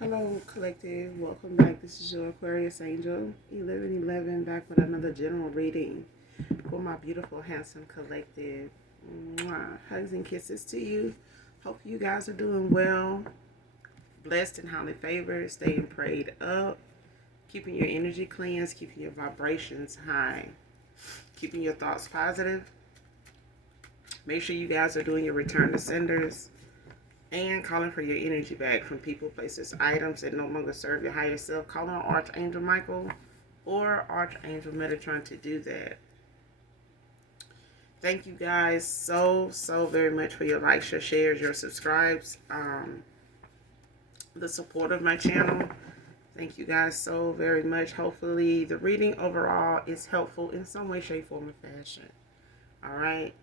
Hello, collective. Welcome back. This is your Aquarius Angel 1111 back with another general reading for my beautiful, handsome collective. Mwah. Hugs and kisses to you. Hope you guys are doing well, blessed and highly favored, staying prayed up, keeping your energy cleansed, keeping your vibrations high, keeping your thoughts positive. Make sure you guys are doing your return to senders and calling for your energy back from people, places, items that no longer serve your higher self. Call on Archangel Michael or Archangel Metatron to do that. Thank you guys so very much for your likes, your shares, your subscribes, the support of my channel. Thank you guys so very much. Hopefully the reading overall is helpful in some way, shape, form, or fashion. Alright?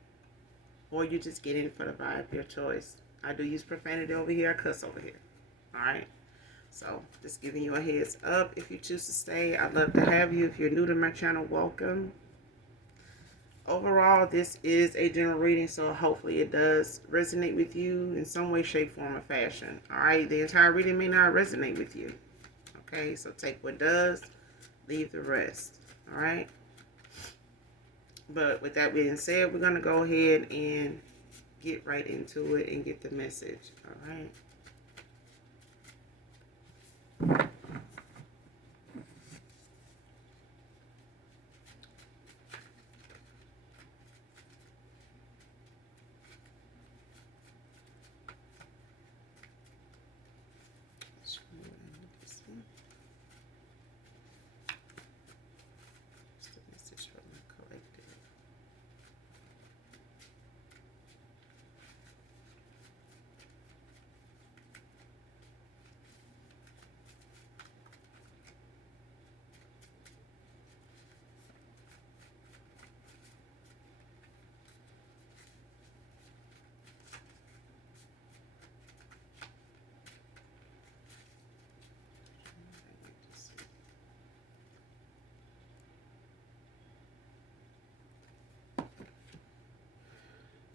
Or you just get in for the vibe, your choice. I do use profanity over here, I cuss over here. Alright? So, just giving you a heads up. If you choose to stay, I'd love to have you. If you're new to my channel, welcome. Overall, this is a general reading, so hopefully it does resonate with you in some way, shape, form, or fashion. Alright, the entire reading may not resonate with you. Okay, so take what does, leave the rest. Alright? But with that being said, we're going to go ahead and get right into it and get the message. Alright?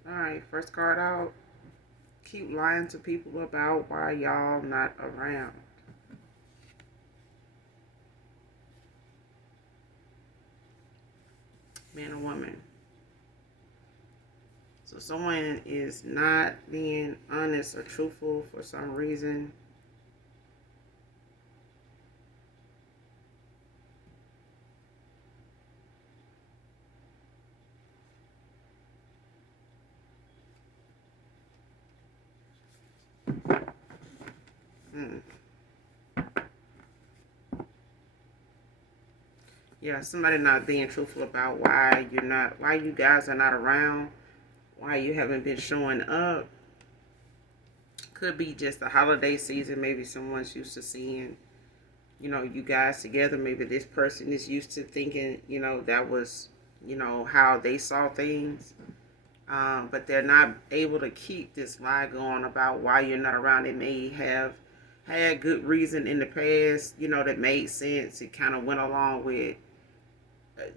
Alright, first card out. Keep lying to people about why y'all not around. Man or woman. So someone is not being honest or truthful for some reason. Yeah, somebody not being truthful about why you guys are not around, why you haven't been showing up. Could be just the holiday season. Maybe someone's used to seeing, you guys together. Maybe this person is used to thinking, that was, how they saw things. But they're not able to keep this lie going about why you're not around. They may have had good reason in the past, that made sense. It kind of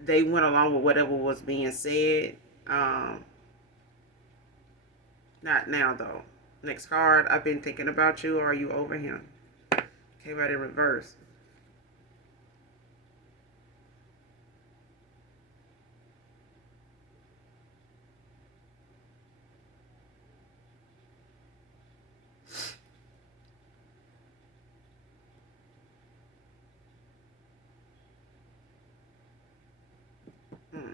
they went along with whatever was being said. Not now, though. Next card, I've been thinking about you, or are you over him? Came out in reverse. Hmm.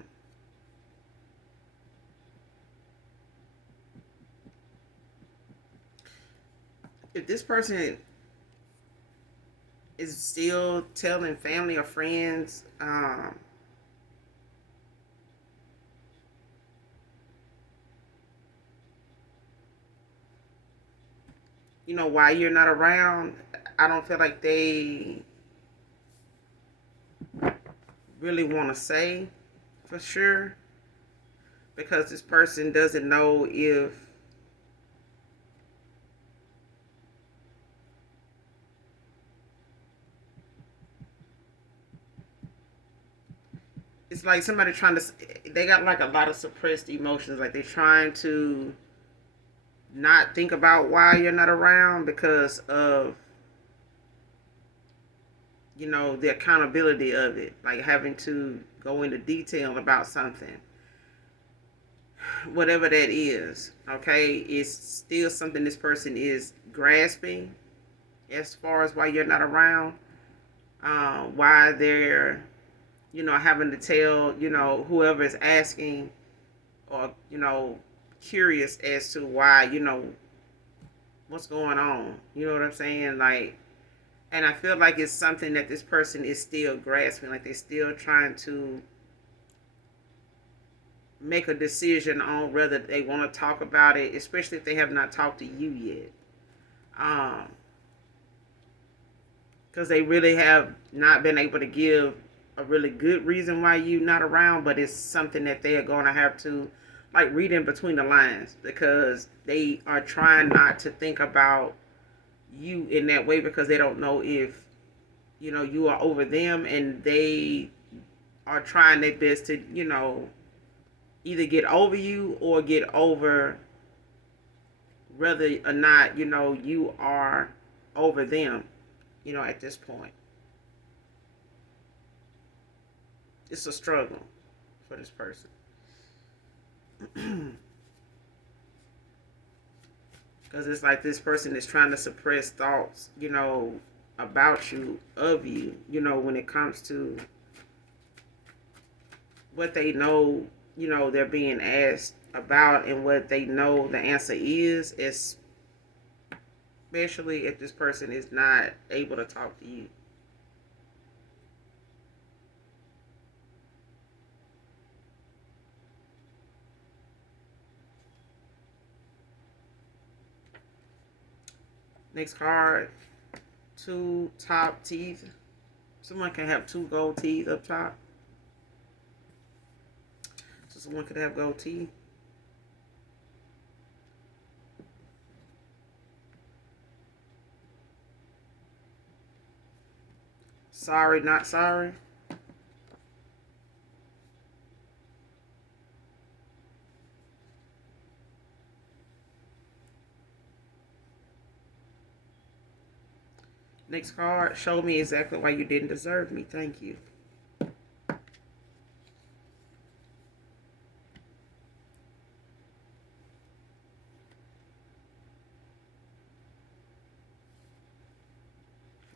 If this person is still telling family or friends, why you're not around, I don't feel like they really want to say for sure, because this person doesn't know if it's like somebody trying to, they got like a lot of suppressed emotions, like they're trying to not think about why you're not around because of the accountability of it, like having to go into detail about something, whatever that is. Okay, it's still something this person is grasping as far as why you're not around, why they're having to tell whoever is asking, or curious as to why, what's going on. You know what I'm saying? Like, and I feel like it's something that this person is still grasping, like they're still trying to make a decision on whether they want to talk about it, especially if they have not talked to you yet. Because they really have not been able to give a really good reason why you not around, but it's something that they are going to have to like read in between the lines, because they are trying not to think about you in that way, because they don't know if you are over them, and they are trying their best to either get over you or get over whether or not you are over them. At this point, it's a struggle for this person. Because it's like this person is trying to suppress thoughts, about you, of you, when it comes to what they know, they're being asked about, and what they know the answer is, especially if this person is not able to talk to you. Next card, two top teeth. Someone can have two gold teeth up top. So someone could have gold teeth. Sorry, not sorry. Next card, show me exactly why you didn't deserve me. Thank you.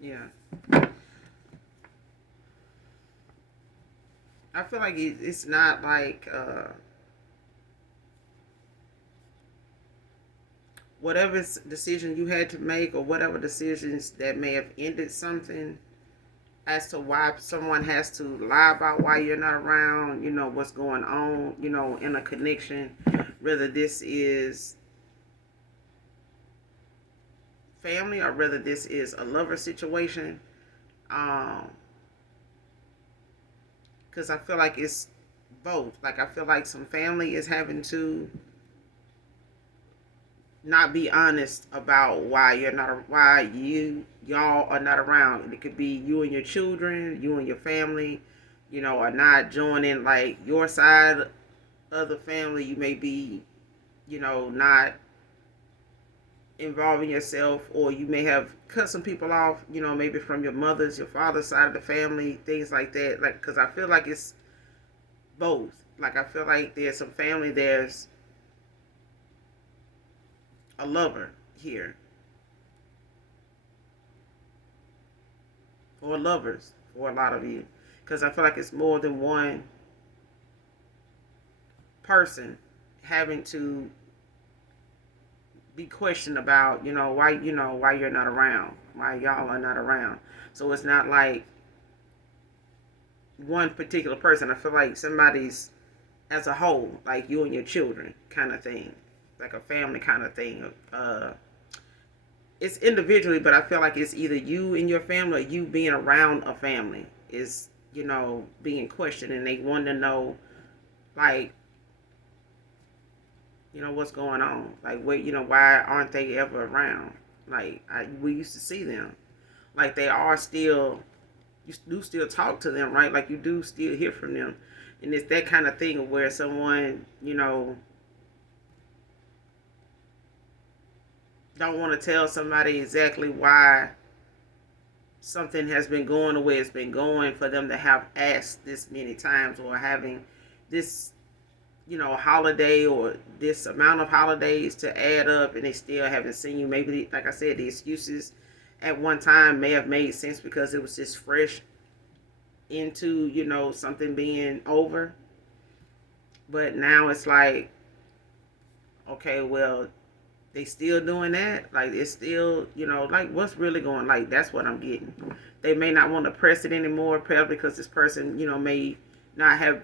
Yeah. I feel like it's not like whatever decision you had to make, or whatever decisions that may have ended something, as to why someone has to lie about why you're not around, what's going on, in a connection, whether this is family or whether this is a lover situation. Because I feel like it's both. Like, I feel like some family is having to not be honest about why you're not, why y'all are not around. It could be you and your children, you and your family, are not joining like your side of the family. You may be, not involving yourself, or you may have cut some people off, maybe from your mother's, your father's side of the family, things like that. Like, because I feel like it's both. Like, I feel like there's some family, there's a lover here, or lovers for a lot of you, because I feel like it's more than one person having to be questioned about, why you're not around, why y'all are not around. So it's not like one particular person. I feel like somebody's as a whole, like you and your children kind of thing, like a family kind of thing. It's individually, but I feel like it's either you and your family, or you being around a family is, being questioned, and they want to know, like, what's going on, like, wait, why aren't they ever around? Like, we used to see them, like they are still, you do still talk to them, right? Like, you do still hear from them, and it's that kind of thing where someone, don't want to tell somebody exactly why something has been going the way it's been going, for them to have asked this many times, or having this, holiday, or this amount of holidays to add up, and they still haven't seen you. Maybe, like I said, the excuses at one time may have made sense because it was just fresh into, something being over. But now it's like, okay, well, they still doing that. Like, it's still, like, what's really going, like, that's what I'm getting. They may not want to press it anymore, probably because this person, may not have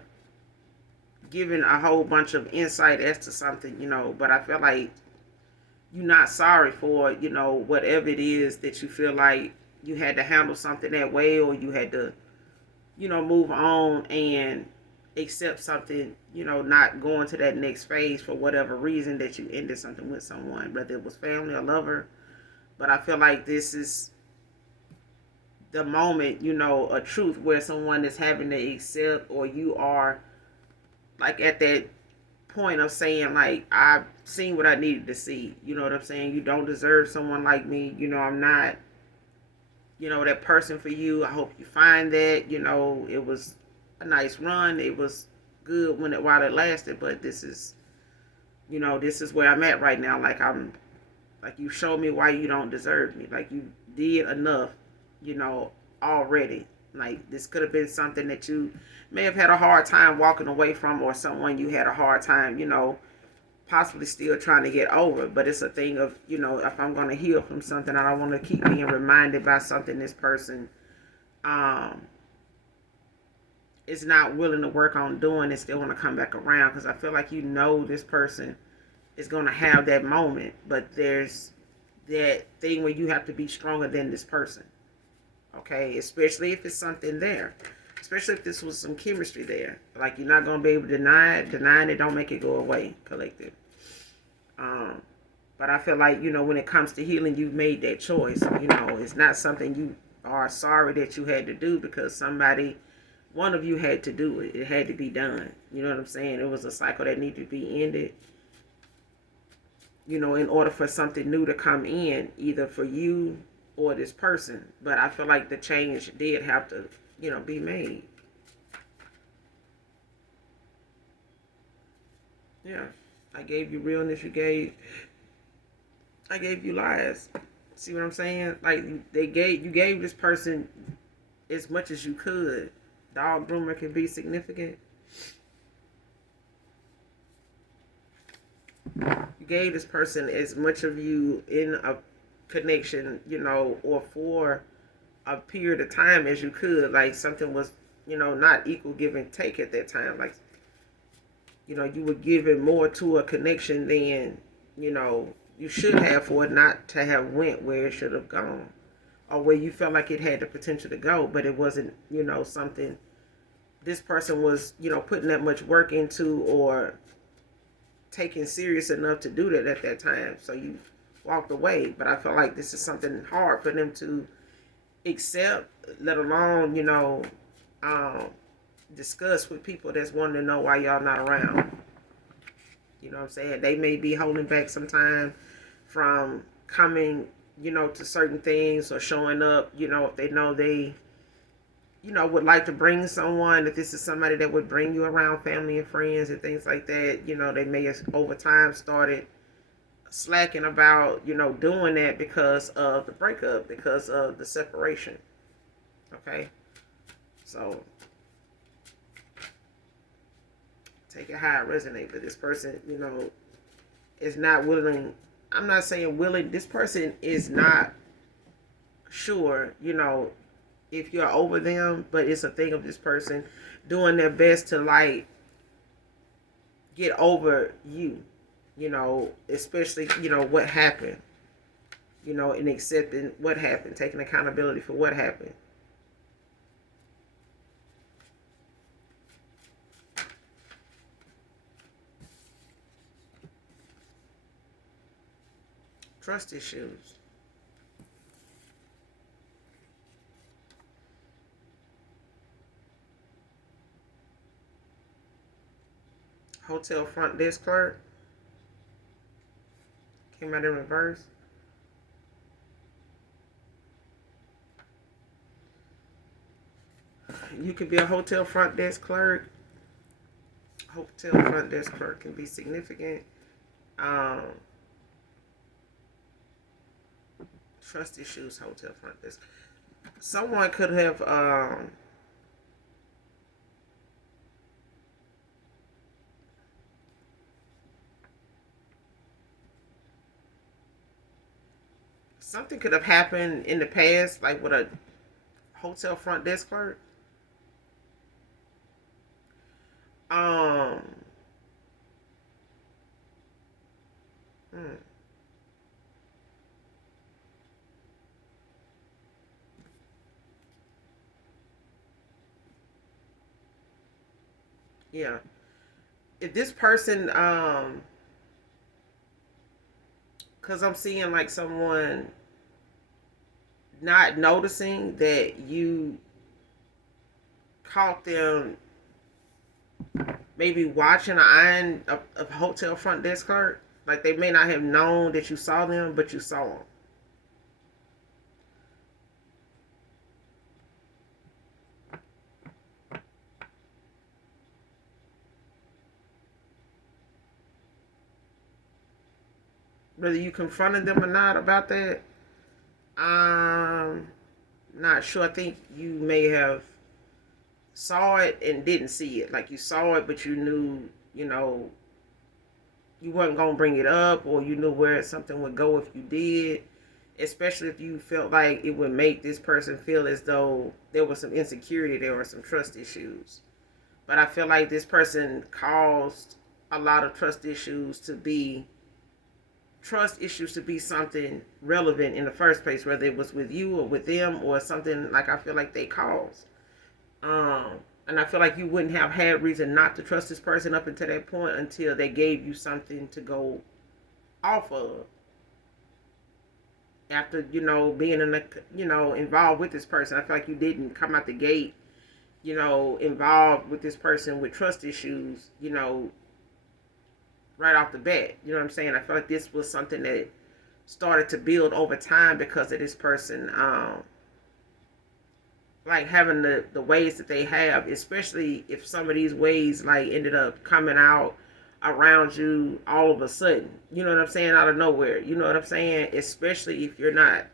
given a whole bunch of insight as to something, but I feel like you're not sorry for, whatever it is that you feel like you had to handle something that way, or you had to, move on and accept something, not going to that next phase for whatever reason that you ended something with someone, whether it was family or lover. But I feel like this is the moment, a truth where someone is having to accept, or you are like at that point of saying, like, I've seen what I needed to see. You know what I'm saying? You don't deserve someone like me. I'm not, that person for you. I hope you find that. It was a nice run. It was good while it lasted, but this is where I'm at right now. Like, you showed me why you don't deserve me. Like, you did enough, you know, already. Like, this could have been something that you may have had a hard time walking away from, or someone you had a hard time, possibly still trying to get over. But it's a thing of, if I'm going to heal from something, I don't want to keep being reminded by something this person um, is not willing to work on doing, and still want to come back around. Because I feel like, this person is going to have that moment, but there's that thing where you have to be stronger than this person. Okay, especially if it's something there, especially if this was some chemistry there. Like, you're not going to be able to deny it. Denying it don't make it go away, collective. um but I feel like, when it comes to healing, you've made that choice. It's not something you are sorry that you had to do, because one of you had to do it. It had to be done. You know what I'm saying? It was a cycle that needed to be ended, in order for something new to come in, either for you or this person. But I feel like the change did have to, be made. Yeah. I gave you realness, I gave you lies. See what I'm saying? Like, you gave this person as much as you could. Dog groomer can be significant. You gave this person as much of you in a connection, or for a period of time as you could. Like, something was, not equal give and take at that time. Like, you were giving more to a connection than, you should have, for it not to have went where it should have gone, or where you felt like it had the potential to go, but it wasn't, something this person was, putting that much work into, or taking serious enough to do that at that time. So you walked away. But I feel like this is something hard for them to accept, let alone, um, discuss with people that's wanting to know why y'all not around. You know what I'm saying? They may be holding back sometime from coming, to certain things, or showing up, if they know they, would like to bring someone. If this is somebody that would bring you around family and friends and things like that, they may have over time started slacking about, doing that because of the breakup, because of the separation. Okay? So, take it how it resonates. But this person, is not willing. I'm not saying willing. This person is not sure, if you're over them, but it's a thing of this person doing their best to, like, get over you, especially, what happened, and accepting what happened, taking accountability for what happened. Trust issues. Hotel front desk clerk. Came out in reverse. You could be a hotel front desk clerk. Hotel front desk clerk can be significant. Um, Trust issues, hotel front desk. Someone could have something could have happened in the past, like with a hotel front desk clerk. Um, hmm, yeah. If this person, because I'm seeing like someone not noticing that you caught them maybe watching an eye of a hotel front desk clerk. Like they may not have known that you saw them, but you saw them. Whether you confronted them or not about that, um, not sure. I think you may have saw it and didn't see it. Like you saw it, but you knew, you wasn't gonna bring it up, or you knew where something would go if you did. Especially if you felt like it would make this person feel as though there was some insecurity, there were some trust issues. But I feel like this person caused a lot of trust issues to be something relevant in the first place, whether it was with you or with them or something like I feel like they caused. Um, and I feel like you wouldn't have had reason not to trust this person up until that point until they gave you something to go off of. After being in involved with this person, I feel like you didn't come out the gate involved with this person with trust issues, right off the bat. You know what I'm saying? I feel like this was something that started to build over time because of this person, like having the ways that they have, especially if some of these ways like ended up coming out around you all of a sudden. You know what I'm saying? Out of nowhere. You know what I'm saying? Especially if you're not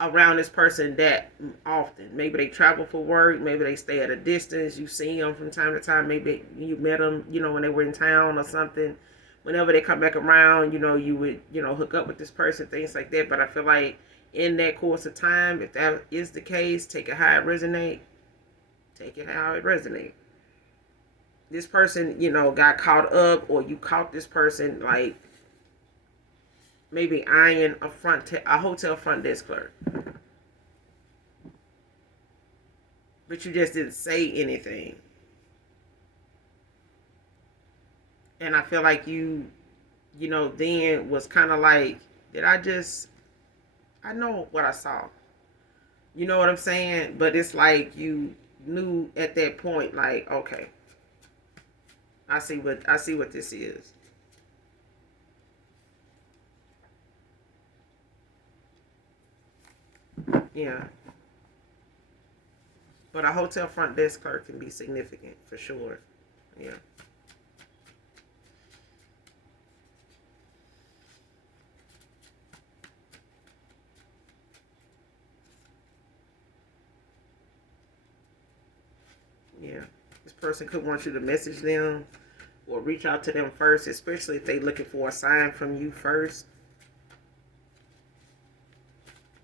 around this person that often. Maybe they travel for work. Maybe they stay at a distance. You see them from time to time. Maybe you met them, when they were in town or something. Whenever they come back around, you would, hook up with this person, things like that. But I feel like in that course of time, if that is the case, take it how it resonate. Take it how it resonate. This person, got caught up, or you caught this person like maybe eyeing a hotel front desk clerk, but you just didn't say anything. And I feel like then was kind of like, did I know what I saw. You know what I'm saying? But it's like you knew at that point, like, okay, I see what this is. Yeah. But a hotel front desk clerk can be significant for sure. Yeah. Yeah. This person could want you to message them or reach out to them first, especially if they're looking for a sign from you first.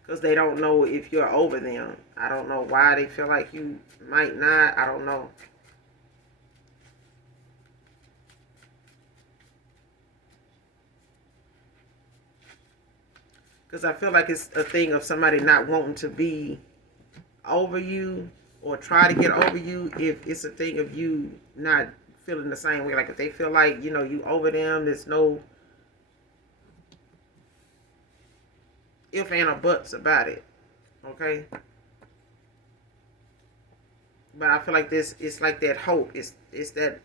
Because they don't know if you're over them. I don't know why they feel like you might not. I don't know. Because I feel like it's a thing of somebody not wanting to be over you or try to get over you, if it's a thing of you not feeling the same way. Like if they feel like, you over them, there's no if and or buts about it. Okay? But I feel like this it's like that hope. It's that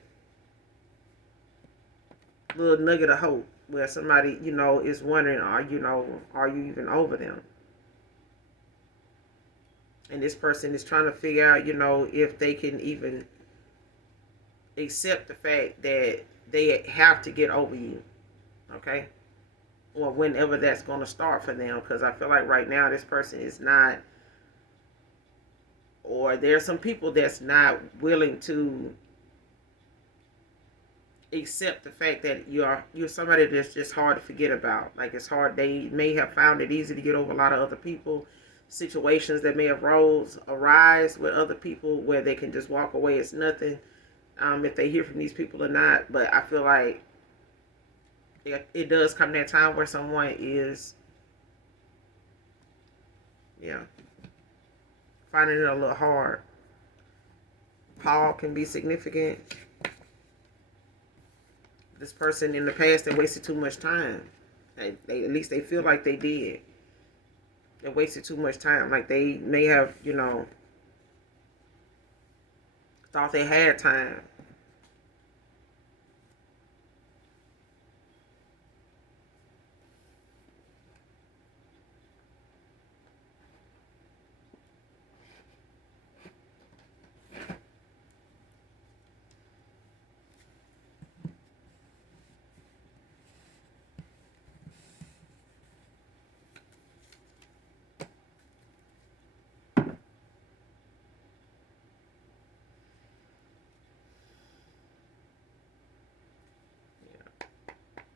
little nugget of hope where somebody, is wondering, are you even over them? And this person is trying to figure out, if they can even accept the fact that they have to get over you, okay? Or whenever that's going to start for them. Because I feel like right now this person is not, or there's some people that's not willing to accept the fact that you're somebody that's just hard to forget about. Like, it's hard. They may have found it easy to get over a lot of other people, situations that may have arise with other people where they can just walk away. It's nothing, if they hear from these people or not. But I feel like it does come that time where someone is, yeah, finding it a little hard. Paul can be significant. This person in the past, they wasted too much time. At least they feel like they did. They wasted too much time. Like, they may have, thought they had time.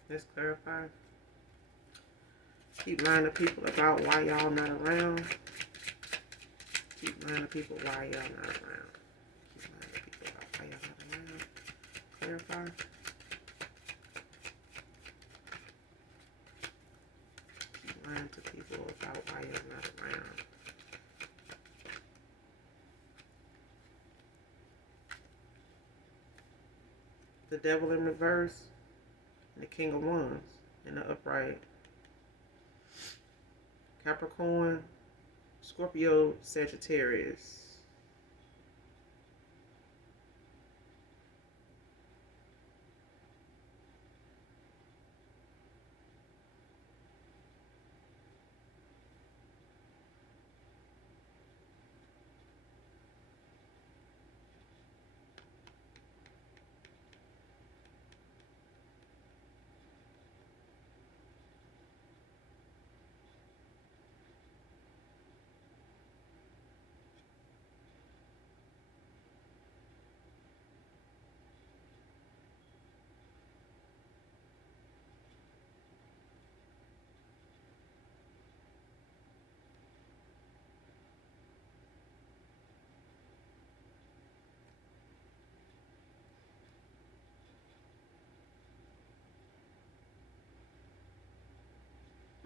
Let's clarify. Keep lying to people about why y'all not around. Keep lying to people why y'all not around. Keep lying to people about why y'all not around. Clarify. Keep lying to people about why y'all not around. The devil in reverse. And the king of wands in the upright. Capricorn, Scorpio, Sagittarius.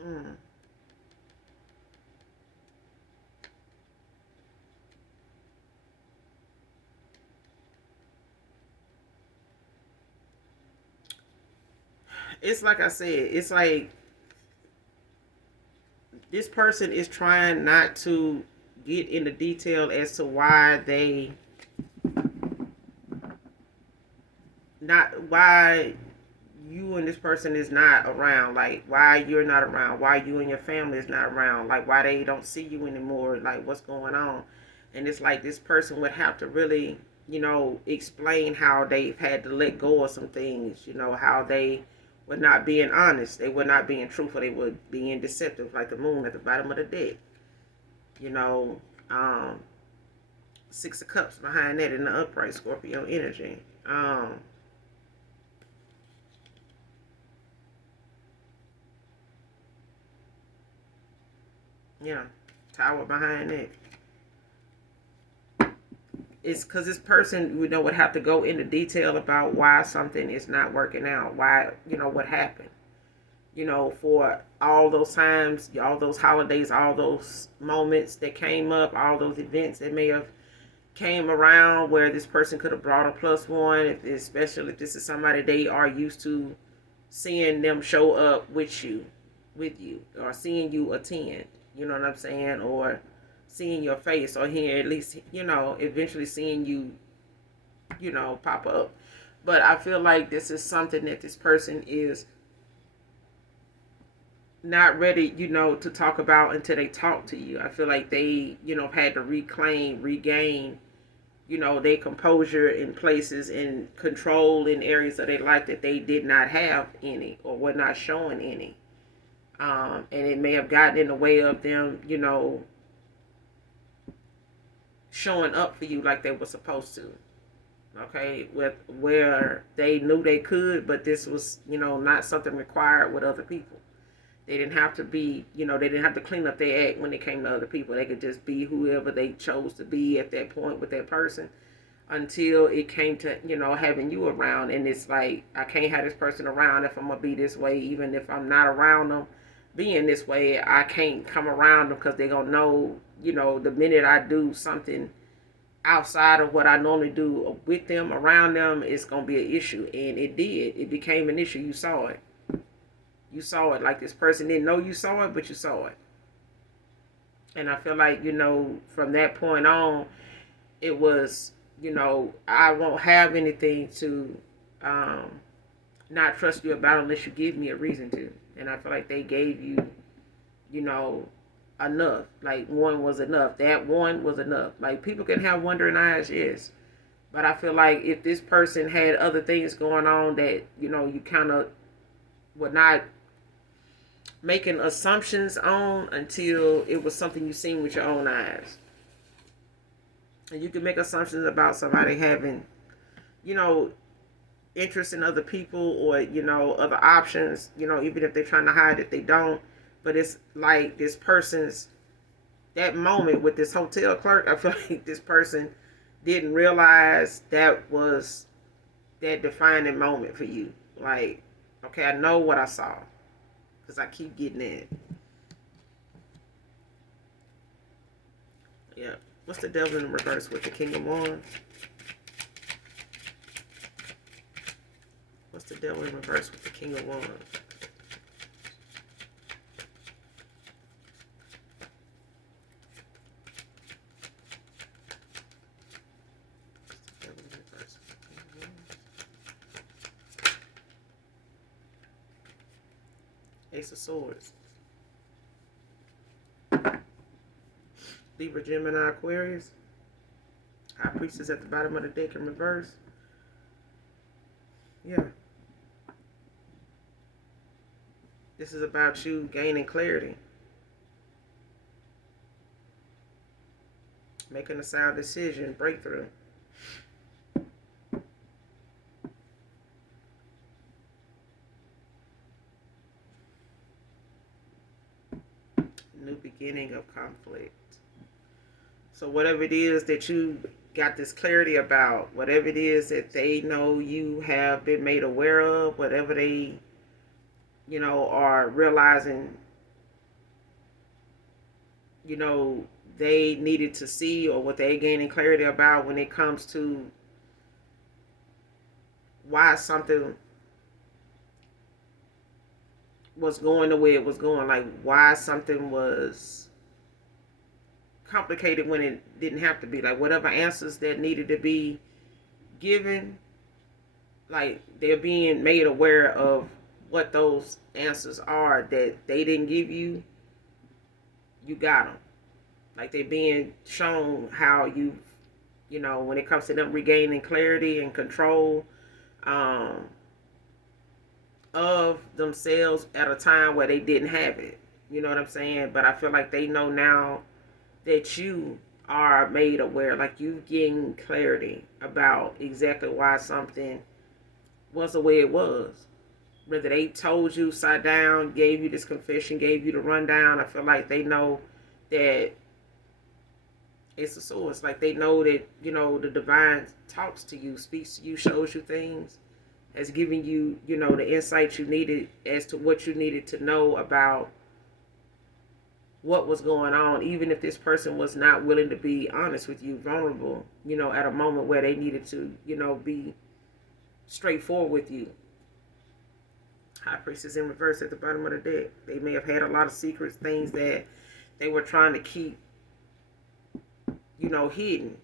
Mm. It's like I said, it's like this person is trying not to get into detail as to why you and this person is not around, like why you're not around, why you and your family is not around, like why they don't see you anymore, like what's going on. And it's like this person would have to really, explain how they've had to let go of some things, how they were not being honest, they were not being truthful, they were being deceptive, like the moon at the bottom of the deck, you know. um Six of Cups behind that in the upright, Scorpio energy. Yeah, Tower behind it. It's because this person, would have to go into detail about why something is not working out. Why, what happened. For all those times, all those holidays, all those moments that came up, all those events that may have came around where this person could have brought a plus one, especially if this is somebody they are used to seeing them show up with you, or seeing you attend. You know what I'm saying? Or seeing your face, or here at least, eventually seeing you, pop up. But I feel like this is something that this person is not ready, to talk about until they talk to you. I feel like they, had to regain, their composure in places and control in areas of their life that they did not have any or were not showing any. And it may have gotten in the way of them, showing up for you like they were supposed to. Okay, with where they knew they could, but this was, not something required with other people. They didn't have to be, they didn't have to clean up their act when it came to other people. They could just be whoever they chose to be at that point with that person until it came to, having you around. And it's like, I can't have this person around if I'm going to be this way, even if I'm not around them being this way. I can't come around them because they're going to know, the minute I do something outside of what I normally do with them, around them, it's going to be an issue. And it did. It became an issue. You saw it. You saw it. Like, this person didn't know you saw it, but you saw it. And I feel like, from that point on, it was, I won't have anything to not trust you about unless you give me a reason to. And I feel like they gave you, you know, enough. Like, one was enough. That one was enough. Like, people can have wandering eyes, yes. But I feel like if this person had other things going on that, you kind of were not making assumptions on until it was something you seen with your own eyes. And you can make assumptions about somebody having, you know, interest in other people or, other options, even if they're trying to hide it, they don't. But it's like this person's, that moment with this hotel clerk, I feel like this person didn't realize that was that defining moment for you. Like, okay, I know what I saw because I keep getting it. Yeah. What's the devil in reverse with the King of Wands? What's the devil in reverse with the King of Wands? Ace of Swords. Libra, Gemini, Aquarius. High Priestess at the bottom of the deck in reverse. Yeah. This is about you gaining clarity. Making a sound decision, breakthrough. New beginning of conflict. So whatever it is that you got this clarity about, whatever it is that they know you have been made aware of, whatever they, are realizing, they needed to see, or what they gaining clarity about when it comes to why something was going the way it was going, like why something was complicated when it didn't have to be, like whatever answers that needed to be given, like they're being made aware of what those answers are that they didn't give you. You got them. Like they're being shown how you, when it comes to them regaining clarity and control of themselves at a time where they didn't have it. You know what I'm saying? But I feel like they know now that you are made aware, like you getting clarity about exactly why something was the way it was. Whether they told you, sat down, gave you this confession, gave you the rundown, I feel like they know that it's a source. Like they know that, the divine talks to you, speaks to you, shows you things, has given you, the insight you needed as to what you needed to know about what was going on, even if this person was not willing to be honest with you, vulnerable, at a moment where they needed to, be straightforward with you. High Priestess in reverse at the bottom of the deck. They may have had a lot of secrets, things that they were trying to keep, hidden.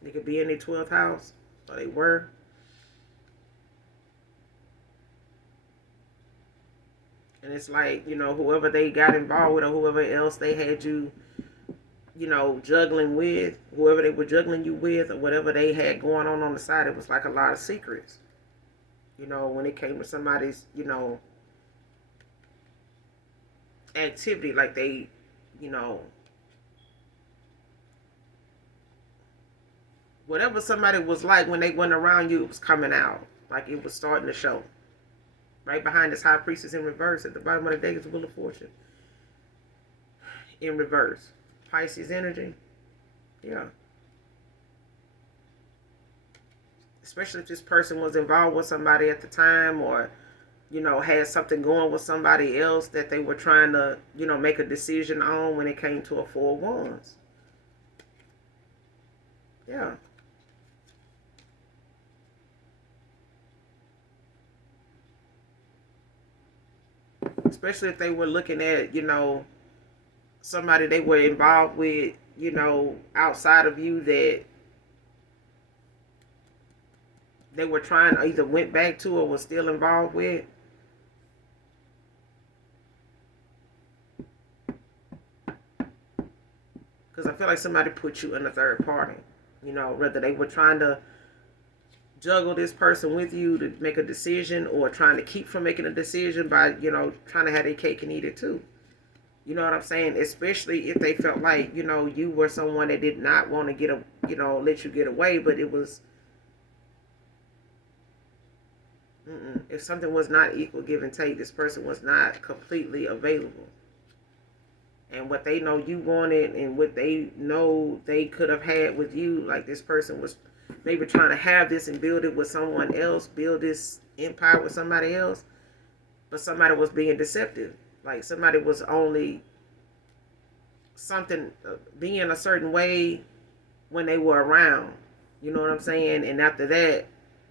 They could be in their 12th house, or they were. And it's like, whoever they got involved with or whoever else they had you, juggling with, whoever they were juggling you with or whatever they had going on the side, it was like a lot of secrets. When it came to somebody's, activity, like they, you know, whatever somebody was like when they went around you, it was coming out. Like it was starting to show. Right behind this high priestess in reverse at the bottom of the deck is the Wheel of Fortune. In reverse. Pisces energy. Yeah. Especially if this person was involved with somebody at the time or, had something going with somebody else that they were trying to, make a decision on when it came to a Four of Wands. Yeah. Especially if they were looking at, somebody they were involved with, outside of you that they were trying to either went back to or was still involved with. Because I feel like somebody put you in a third party. Whether they were trying to juggle this person with you to make a decision or trying to keep from making a decision by, trying to have their cake and eat it too. You know what I'm saying? Especially if they felt like, you were someone that did not want to let you get away, but it was, if something was not equal give and take, this person was not completely available. And what they know you wanted and what they know they could have had with you, like this person was maybe trying to have this and build it with someone else, build this empire with somebody else, but somebody was being deceptive. Like somebody was only something being a certain way when they were around. You know what I'm saying? And after that,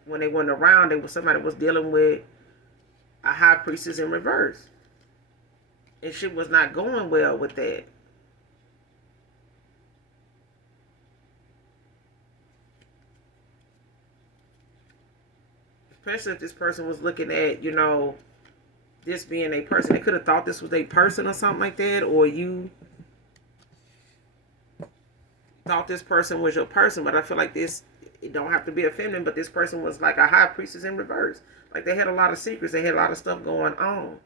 when they weren't around, somebody was dealing with a high priestess in reverse. And shit was not going well with that. Especially if this person was looking at, this being a person. They could have thought this was a person or something like that, or you thought this person was your person. But I feel like this, it don't have to be a feminine, but this person was like a high priestess in reverse. Like they had a lot of secrets. They had a lot of stuff going on.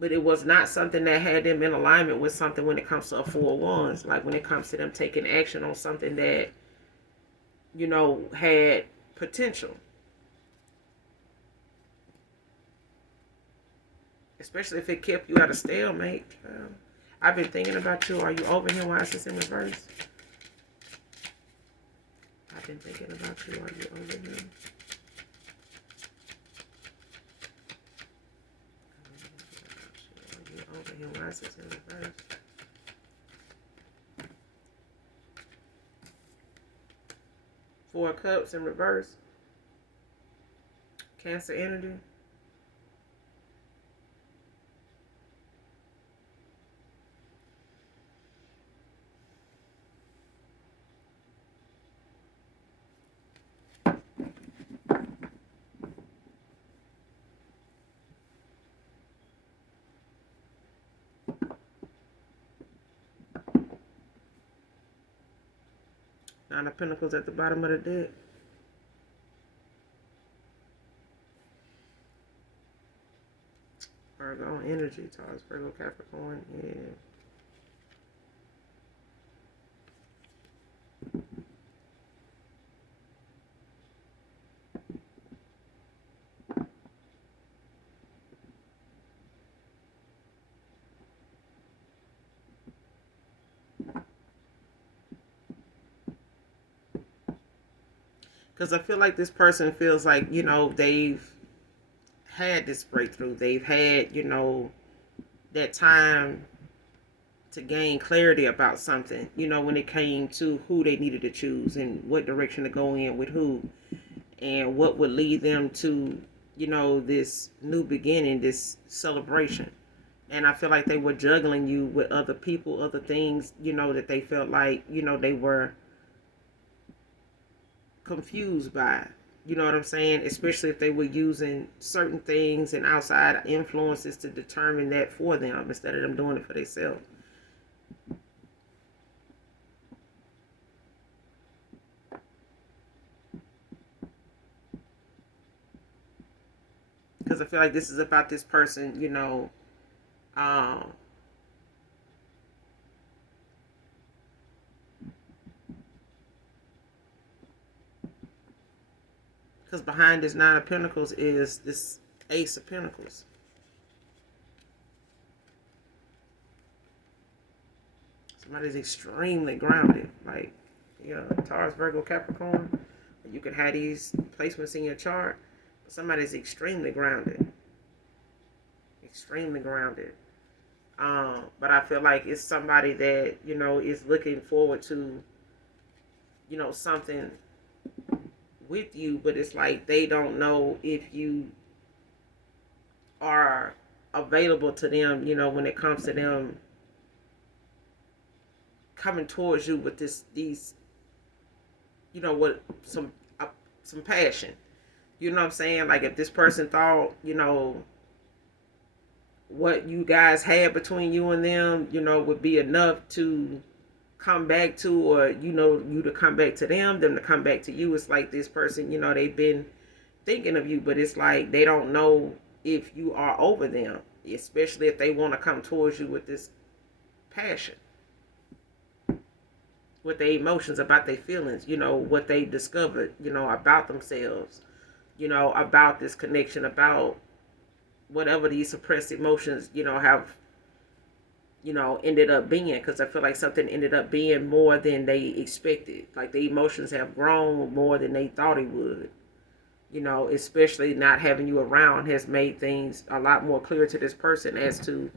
But it was not something that had them in alignment with something when it comes to a Four of Wands. Like when it comes to them taking action on something that, had potential. Especially if it kept you at a stalemate. I've been thinking about you. Are you over here? Why is this in reverse? I've been thinking about you. Are you over here? Are you over here? Why is this in reverse? Four of Cups in reverse. Cancer energy. Nine of Pentacles at the bottom of the deck. Virgo energy, Taurus, Virgo, Capricorn, yeah. Because I feel like this person feels like, they've had this breakthrough. They've had, that time to gain clarity about something, when it came to who they needed to choose and what direction to go in with who and what would lead them to, this new beginning, this celebration. And I feel like they were juggling you with other people, other things, that they felt like, they were confused by. You know what I'm saying? Especially if they were using certain things and outside influences to determine that for them instead of them doing it for themselves. Because I feel like this is about this person, um, because behind this Nine of Pentacles is this Ace of Pentacles. Somebody's extremely grounded. Like, Taurus, Virgo, Capricorn. You could have these placements in your chart. Somebody's extremely grounded. Extremely grounded. But I feel like it's somebody that, is looking forward to, something with you, but it's like they don't know if you are available to them, when it comes to them coming towards you with these, with some passion. You know what I'm saying? Like if this person thought, what you guys had between you and them, would be enough to come back to, or you to come back to them to come back to you. It's like this person, they've been thinking of you, but it's like they don't know if you are over them, especially if they want to come towards you with this passion, with their emotions, about their feelings, what they discovered, about themselves, about this connection, about whatever these suppressed emotions, have, ended up being. Because I feel like something ended up being more than they expected. Like the emotions have grown more than they thought it would. Especially not having you around has made things a lot more clear to this person as to,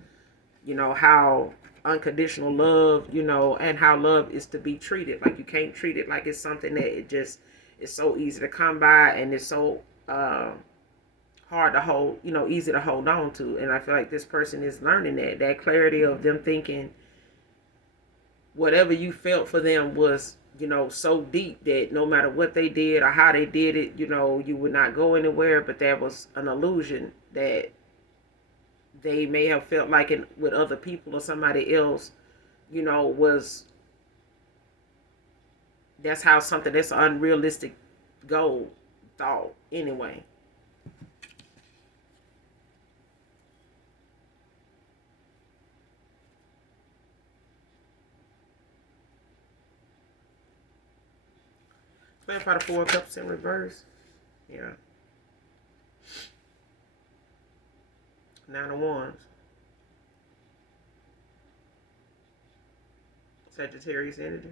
how unconditional love, and how love is to be treated. Like you can't treat it like it's something that it just is so easy to come by, and it's so hard to hold, easy to hold on to. And I feel like this person is learning that clarity of them thinking whatever you felt for them was, so deep that no matter what they did or how they did it, you would not go anywhere. But that was an illusion that they may have felt like it with other people or somebody else, was, that's how something that's an unrealistic goal thought anyway. Clarify the Four of Cups in reverse. Yeah. Nine of Wands. Sagittarius energy.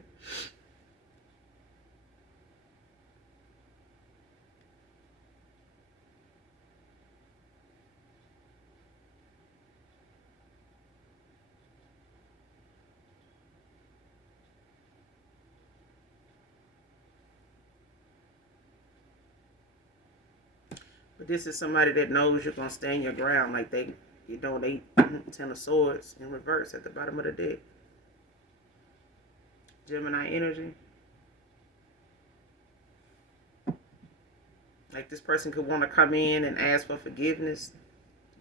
But this is somebody that knows you're going to stand your ground. Like they Ten of Swords in reverse at the bottom of the deck. Gemini energy. Like this person could want to come in and ask for forgiveness,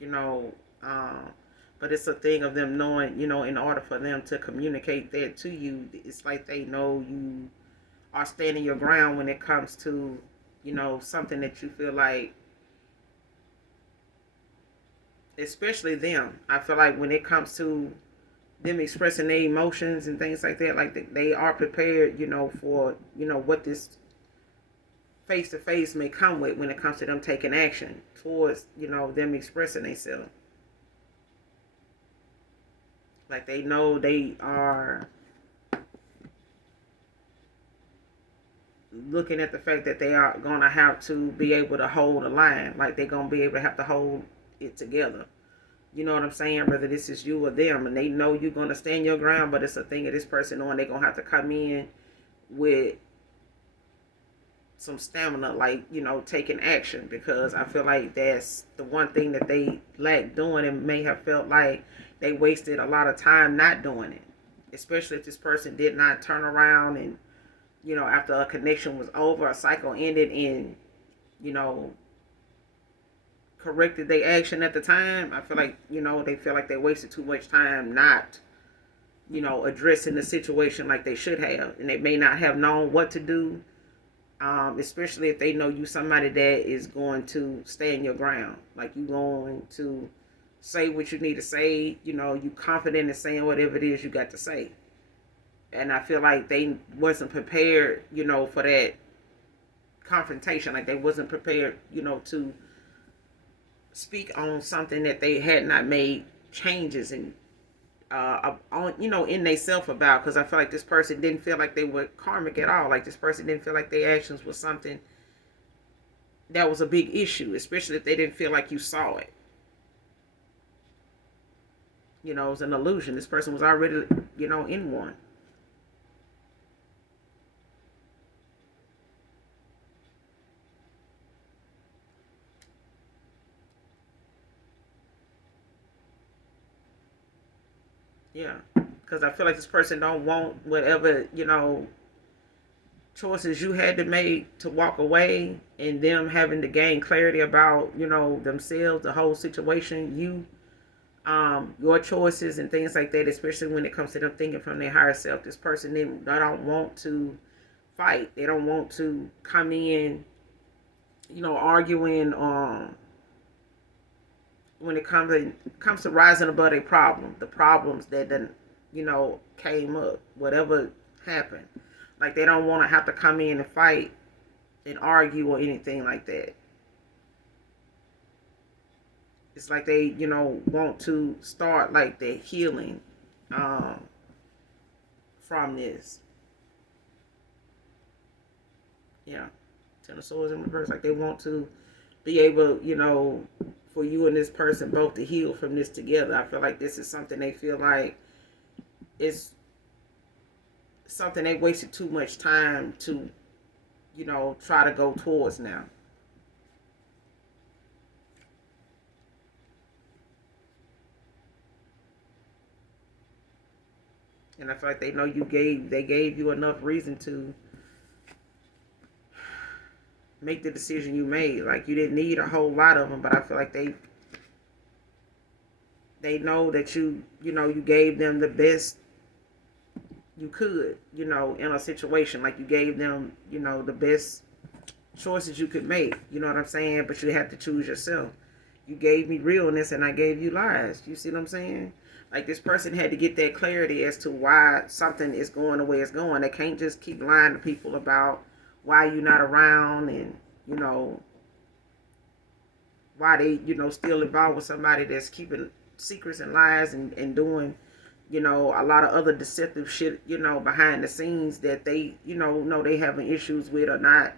you know, but it's a thing of them knowing, in order for them to communicate that to you, it's like they know you are standing your ground when it comes to, something that you feel like, especially them. I feel like when it comes to them expressing their emotions and things like that, like they are prepared, for, what this face to face may come with when it comes to them taking action towards, them expressing themselves. Like they know they are looking at the fact that they are gonna have to be able to hold a line. Like they're gonna be able to have to hold it together. You know what I'm saying? Whether this is you or them, and they know you're gonna stand your ground, but it's a thing of this person knowing they're gonna have to come in with some stamina, like, taking action, because I feel like that's the one thing that they lack doing, and may have felt like they wasted a lot of time not doing it, especially if this person did not turn around and, after a connection was over, a cycle ended, and you know, corrected their action at the time. I feel like, they feel like they wasted too much time not, addressing the situation like they should have. And they may not have known what to do, especially if they know you somebody that is going to stay in your ground. Like, you going to say what you need to say. You confident in saying whatever it is you got to say. And I feel like they wasn't prepared, for that confrontation. Like, they wasn't prepared, to speak on something that they had not made changes in, on, in they self about. Because I feel like this person didn't feel like they were karmic at all. Like, this person didn't feel like their actions was something that was a big issue, especially if they didn't feel like you saw it. It was an illusion. This person was already, in one. Yeah, because I feel like this person don't want whatever, choices you had to make to walk away, and them having to gain clarity about, themselves, the whole situation, your choices and things like that, especially when it comes to them thinking from their higher self. This person, they don't want to fight. They don't want to come in, arguing when it comes to rising above a problem, the problems that then, came up, whatever happened. Like, they don't want to have to come in and fight and argue or anything like that. It's like they, want to start like the healing from this. Yeah. Ten of Swords in reverse. Like, they want to be able, for you and this person both to heal from this together. I feel like this is something they feel like it's something they wasted too much time to, try to go towards now. And I feel like they gave you enough reason to make the decision you made. Like, you didn't need a whole lot of them, but I feel like they know that you gave them the best you could, in a situation. Like, you gave them, the best choices you could make. You know what I'm saying? But you have to choose yourself. You gave me realness and I gave you lies. You see what I'm saying? Like, this person had to get that clarity as to why something is going the way it's going. They can't just keep lying to people about why you're not around, and, why they, still involved with somebody that's keeping secrets and lies, and doing, a lot of other deceptive shit, behind the scenes that they, know they having issues with, or not,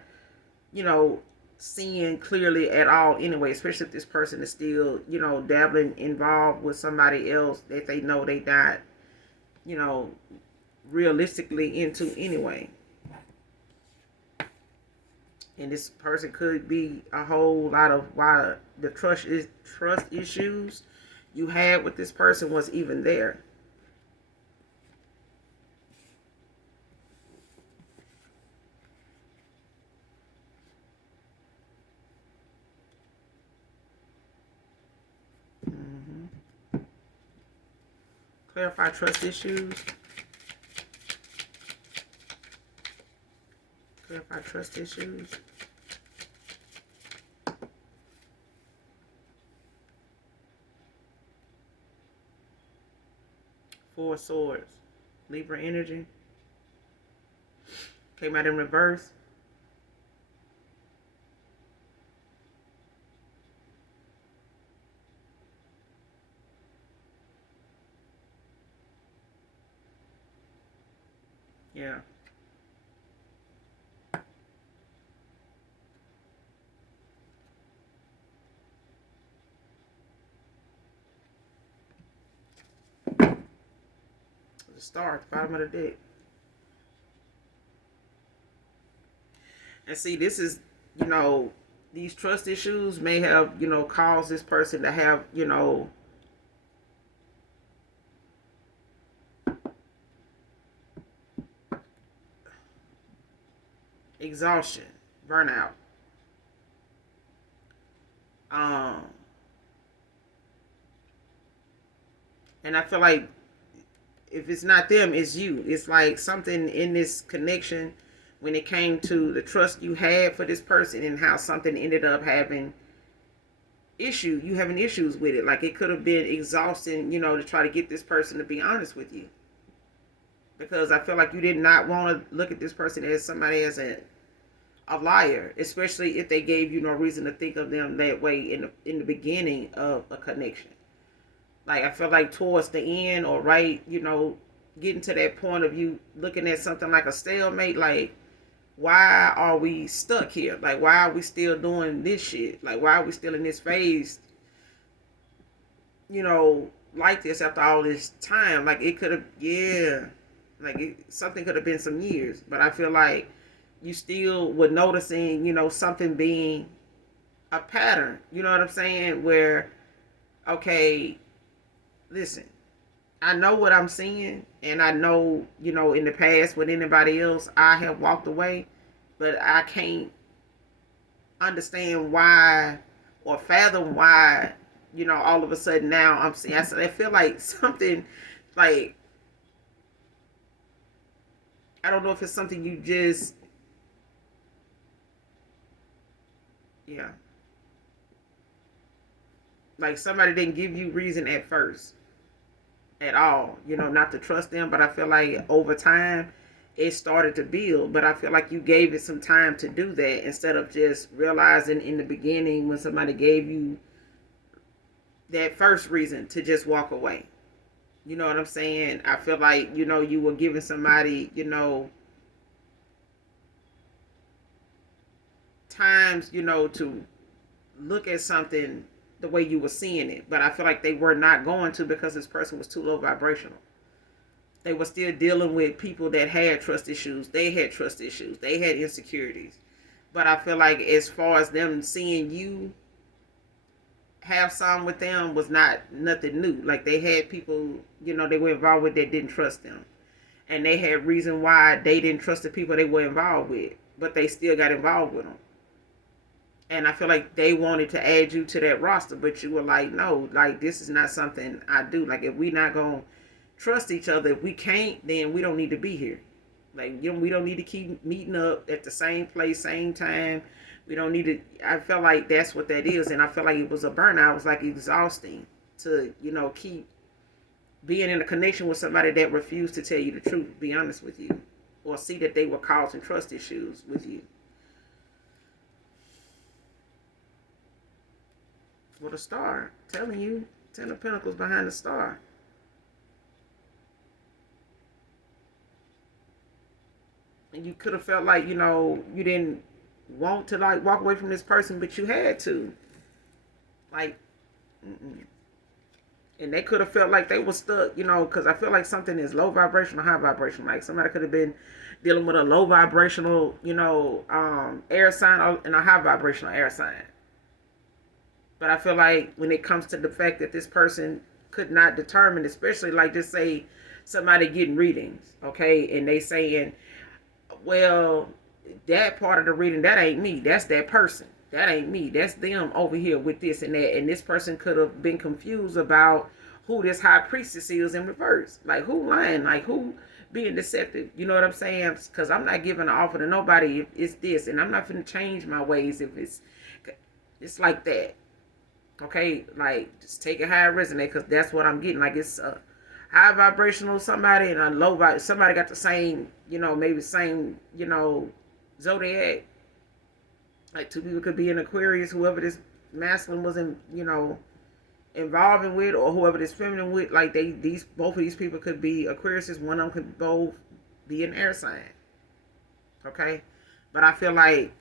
you know, seeing clearly at all anyway, especially if this person is still, dabbling involved with somebody else that they know they not, you know, realistically into anyway. And this person could be a whole lot of why the trust issues you had with this person was even there. Mm-hmm. Clarify trust issues. Clarify trust issues. Four Swords. Libra energy. Came out in reverse. Yeah. The star at the bottom of the deck. And see, this is, these trust issues may have, caused this person to have, exhaustion, burnout. Um, and I feel like if it's not them, it's you. It's like something in this connection when it came to the trust you had for this person and how something ended up having you having issues with it. Like it could have been exhausting, to try to get this person to be honest with you. Because I feel like you did not want to look at this person as somebody as a liar, especially if they gave you no reason to think of them that way in the beginning of a connection. Like I feel like towards the end or right, getting to that point of you looking at something like a stalemate, like why are we stuck here? Like why are we still doing this shit? Like why are we still in this phase, like this after all this time? Like it could have, yeah, like something could have been some years, but I feel like you still were noticing, something being a pattern. You know what I'm saying? Where, okay, listen, I know what I'm seeing, and I know, in the past with anybody else, I have walked away, but I can't understand why or fathom why, all of a sudden now I'm seeing. I feel like something, like, I don't know if it's something you just, yeah, like somebody didn't give you reason at first at all, not to trust them. But I feel like over time it started to build. But I feel like you gave it some time to do that instead of just realizing in the beginning when somebody gave you that first reason to just walk away. You know what I'm saying? I feel like, you were giving somebody, times, to look at something the way you were seeing it. But I feel like they were not going to because this person was too low vibrational. They were still dealing with people that had trust issues. They had trust issues. They had insecurities. But I feel like as far as them seeing you have some with them was not nothing new. Like they had people, they were involved with that didn't trust them. And they had reason why they didn't trust the people they were involved with. But they still got involved with them. And I feel like they wanted to add you to that roster, but you were like, no, like this is not something I do. Like if we not gonna trust each other, if we can't, then we don't need to be here. Like we don't need to keep meeting up at the same place, same time. We don't need to. I felt like that's what that is, and I felt like it was a burnout. It was like exhausting to keep being in a connection with somebody that refused to tell you the truth, be honest with you, or see that they were causing trust issues with you. With a star, telling you, 10 of Pentacles behind the star. And you could have felt like, you didn't want to like walk away from this person, but you had to. Like, mm-mm. And they could have felt like they were stuck, because I feel like something is low vibrational, high vibrational. Like somebody could have been dealing with a low vibrational, air sign and a high vibrational air sign. But I feel like when it comes to the fact that this person could not determine, especially like just say somebody getting readings, okay, and they saying, well, that part of the reading, that ain't me. That's that person. That ain't me. That's them over here with this and that. And this person could have been confused about who this high priestess is in reverse. Like who lying? Like who being deceptive? You know what I'm saying? Because I'm not giving an offer to nobody if it's this, and I'm not going to change my ways if it's like that. Okay, like just take it how it resonate because that's what I'm getting. Like it's a high vibrational somebody and a low vibe. Somebody got the same, maybe same, zodiac. Like two people could be in Aquarius, whoever this masculine was in, involving with, or whoever this feminine with. Like both of these people could be Aquariuses. One of them could both be an air sign. Okay, but I feel like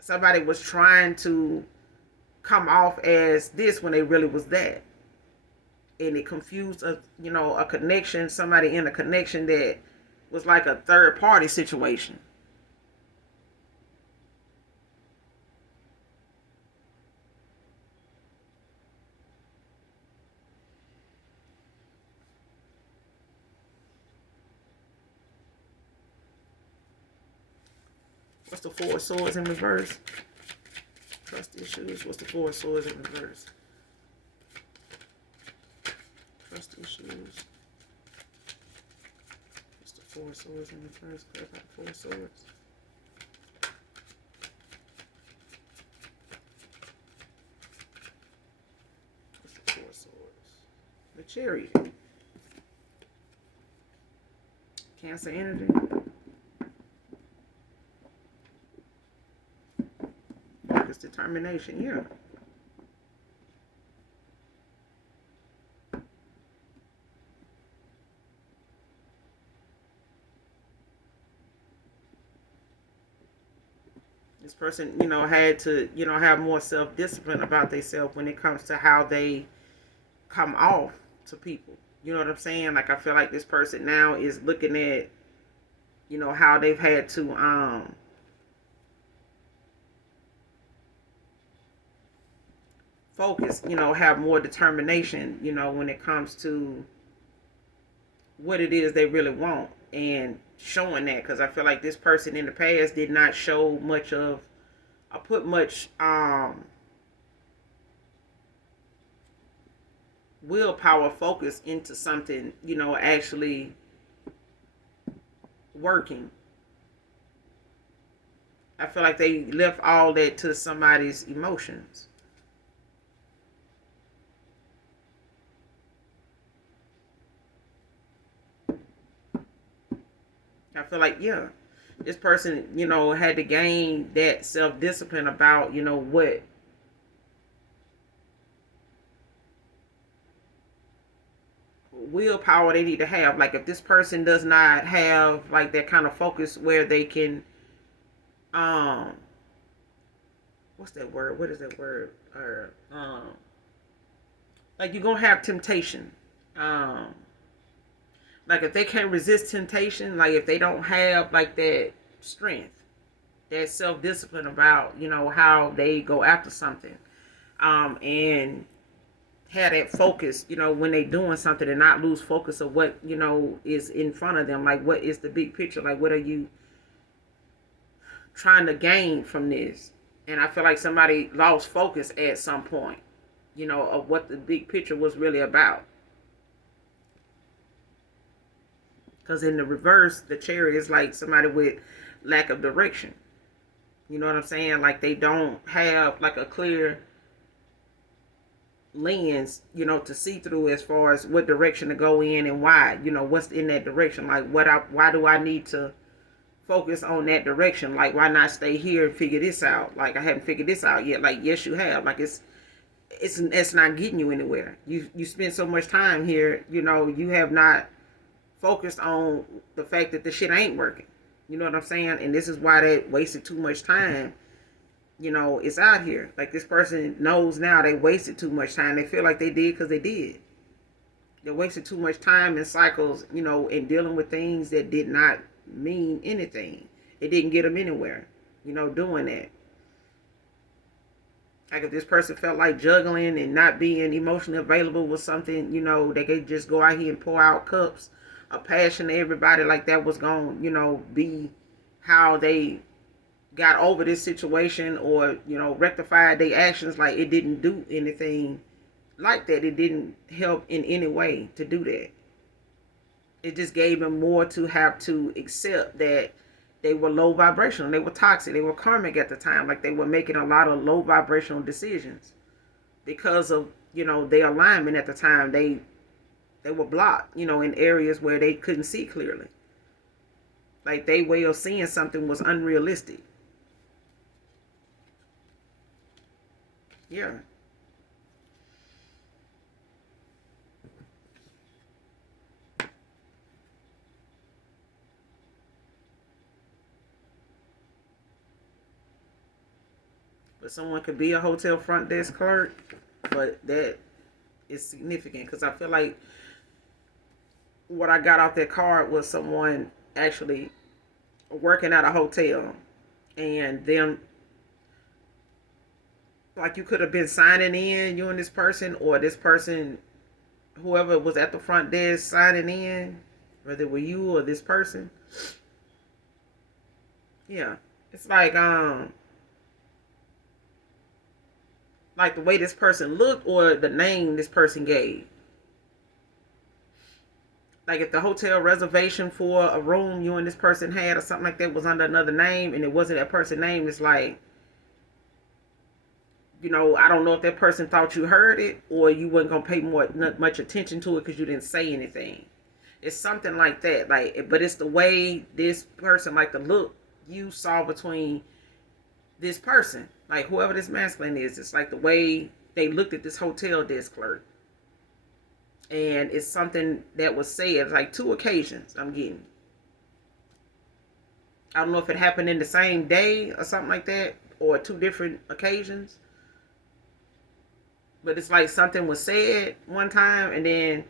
somebody was trying to come off as this when they really was that, and it confused a connection, somebody in a connection that was like a third party situation. What's the Four of Swords in reverse? Trust issues. What's the Four of Swords in reverse? Trust issues. What's the Four of Swords in reverse? Clarify the Four of Swords. What's the Four of Swords? The Chariot. Cancer energy. Focus, determination. Yeah. This person, had to, have more self-discipline about themselves when it comes to how they come off to people. You know what I'm saying? Like, I feel like this person now is looking at, how they've had to focus, have more determination, when it comes to what it is they really want, and showing that, because I feel like this person in the past did not show much of, I put much willpower focus into something, actually working. I feel like they left all that to somebody's emotions. I feel like, yeah, this person, had to gain that self-discipline about, what willpower they need to have. Like, if this person does not have, like, that kind of focus where they can, um, what's that word? What is that word? Or, like, you're going to have temptation. Um, like, if they can't resist temptation, like, if they don't have, like, that strength, that self-discipline about, how they go after something, and have that focus, when they doing something, and not lose focus of what, is in front of them. Like, what is the big picture? Like, what are you trying to gain from this? And I feel like somebody lost focus at some point, of what the big picture was really about. Because in the reverse, the Chariot is like somebody with lack of direction. You know what I'm saying? Like, they don't have, like, a clear lens, to see through as far as what direction to go in and why, what's in that direction. Like, why do I need to focus on that direction? Like, why not stay here and figure this out? Like, I haven't figured this out yet. Like, yes, you have. Like, it's not getting you anywhere. You spend so much time here, you have not focused on the fact that the shit ain't working. You know what I'm saying? And this is why they wasted too much time. It's out here. Like, this person knows now they wasted too much time. They feel like they did because they did. They wasted too much time in cycles, in dealing with things that did not mean anything. It didn't get them anywhere, doing that. Like, if this person felt like juggling and not being emotionally available was something, they could just go out here and pour out cups of passion to everybody, like that was going to, be how they got over this situation, or, rectified their actions. Like, it didn't do anything like that. It didn't help in any way to do that. It just gave them more to have to accept that they were low vibrational, they were toxic, they were karmic at the time. Like, they were making a lot of low vibrational decisions because of, their alignment at the time. They were blocked, in areas where they couldn't see clearly. Like, their way of seeing something was unrealistic. Yeah. But someone could be a hotel front desk clerk, but that is significant, because I feel like what I got off that card was someone actually working at a hotel, and them, like, you could have been signing in, you and this person, or this person, whoever was at the front desk signing in, whether it were you or this person. Yeah. It's like, Like the way this person looked or the name this person gave. Like if the hotel reservation for a room you and this person had or something like that was under another name and it wasn't that person's name, it's like, I don't know if that person thought you heard it or you wasn't gonna pay much attention to it because you didn't say anything. It's something like that. Like, but it's the way this person, like the look you saw between this person, like whoever this masculine is. It's like the way they looked at this hotel desk clerk, and it's something that was said like 2 occasions. I'm getting. I don't know if it happened in the same day or something like that, or 2 different occasions. But it's like something was said one time, and then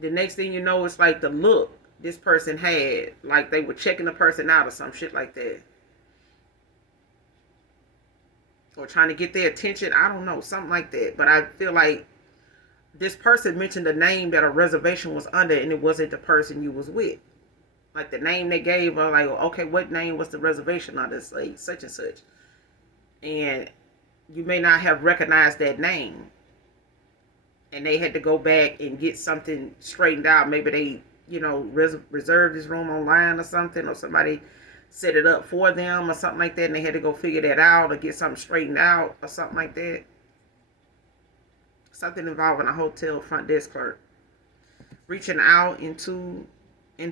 the next thing you know, it's like the look this person had, like they were checking the person out or some shit like that, or trying to get their attention. I don't know, something like that. But I feel like this person mentioned the name that a reservation was under, and it wasn't the person you was with. Like the name they gave, or like, okay, what name was the reservation on this? Like such and such, and you may not have recognized that name, and they had to go back and get something straightened out. Maybe they, reserved this room online or something, or somebody set it up for them or something like that, and they had to go figure that out or get something straightened out or something like that. Something involving a hotel front desk clerk reaching out in